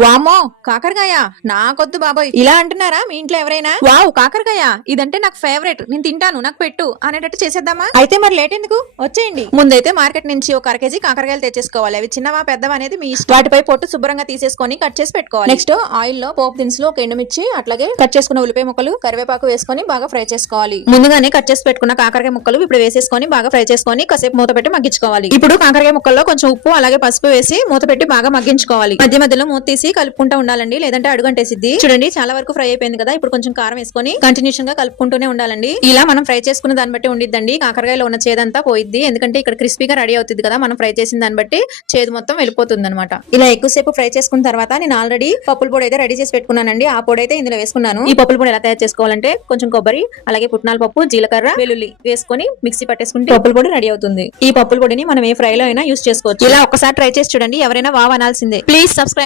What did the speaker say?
వామో కాకరకాయ. నాకొద్దు బాబాయ్. ఇలా అంటున్నారా మీ ఇంట్లో ఎవరైనా? వావ్ కాకరకాయ. ఇదంటే నాకు ఫేవరెట్ నేను తింటాను నాకు పెట్టు అనేటట్టు చేసేద్దామా? అయితే మరి లేట్ ఎందుకు? వచ్చేయండి. ముందైతే మార్కెట్ నుంచి ఒక అర కేజీ కాకరకాయలు తెచ్చేసుకోవాలి. అవి చిన్నవా పెద్దవా అనేది మీ ఇష్టం. వాటిపై పొట్టు శుభ్రంగా తీసేసుకొని కట్ చేసి పెట్టుకోవాలి. నెక్స్ట్ ఆయిల్లో పోపు దినుసులు ఒక ఎండుమిర్చి అట్లాగే కట్ చేసుకున్న ఉల్లిపాయ ముక్కలు కరివేపాకు వేసుకొని బాగా ఫ్రై చేసుకోవాలి. ముందుగానే కట్ చేసి పెట్టుకున్న కాకరకాయ ముక్కలు ఇప్పుడు వేసేసుకొని బాగా ఫ్రై చేసుకొని కాసేపు మూత పెట్టి మగ్గించుకోవాలి. ఇప్పుడు కాకరకాయ ముక్కల్లో కొంచెం ఉప్పు అలాగే పసుపు వేసి మూత పెట్టి బాగా మగ్గించుకోవాలి. మధ్య మధ్యలో మూత తీసి కలుపుకుంటూ ఉండాలండి. లేదంటే అడుగంటేసిద్ది. చూడండి చాలా వరకు ఫ్రై అయిపోయింది కదా. ఇప్పుడు కొంచెం కారం వేసుకొని కంటిన్యూషన్గా కలుపుకుంటూనే ఉండాలండి. ఇలా మనం ఫ్రై చేసుకున్న దాన్ని బట్టి ఉండిద్దండి. కాకరకాయలో ఉన్న చేదంతా పోయిద్ది. ఎందుకంటే ఇక్కడ క్రిస్పీగా రెడీ అవుతుంది కదా. మనం ఫ్రై చేసిన దాన్ని బట్టి చేదు మొత్తం వెళ్ళిపోతుంది అనమాట ఇలా ఎక్కువసేపు ఫ్రై చేసుకున్న తర్వాత నేను ఆల్రెడీ పప్పుల పొడి అయితే రెడీ చేసి పెట్టుకున్నానండి. ఆ పొడి అయితే ఇందులో వేసుకున్నాను. ఈ పప్పుల పొడి ఎలా తయారు చేసుకోవాలంటే కొంచెం కొబ్బరి అలాగే పుట్నాల పప్పు జీలకర్ర వెల్లుల్లి వేసుకొని మిక్సీ పట్టేసుకుంటే పప్పుల పొడి రెడీ అవుతుంది. ఈ పప్పుల పొడిని మనం ఏ ఫ్రై లో అయినా యూస్ చేసుకోవచ్చు. ఇలా ఒకసారి ట్రై చేసి చూడండి. ఎవరైనా వావ్ అనాల్సిందే. Please subscribe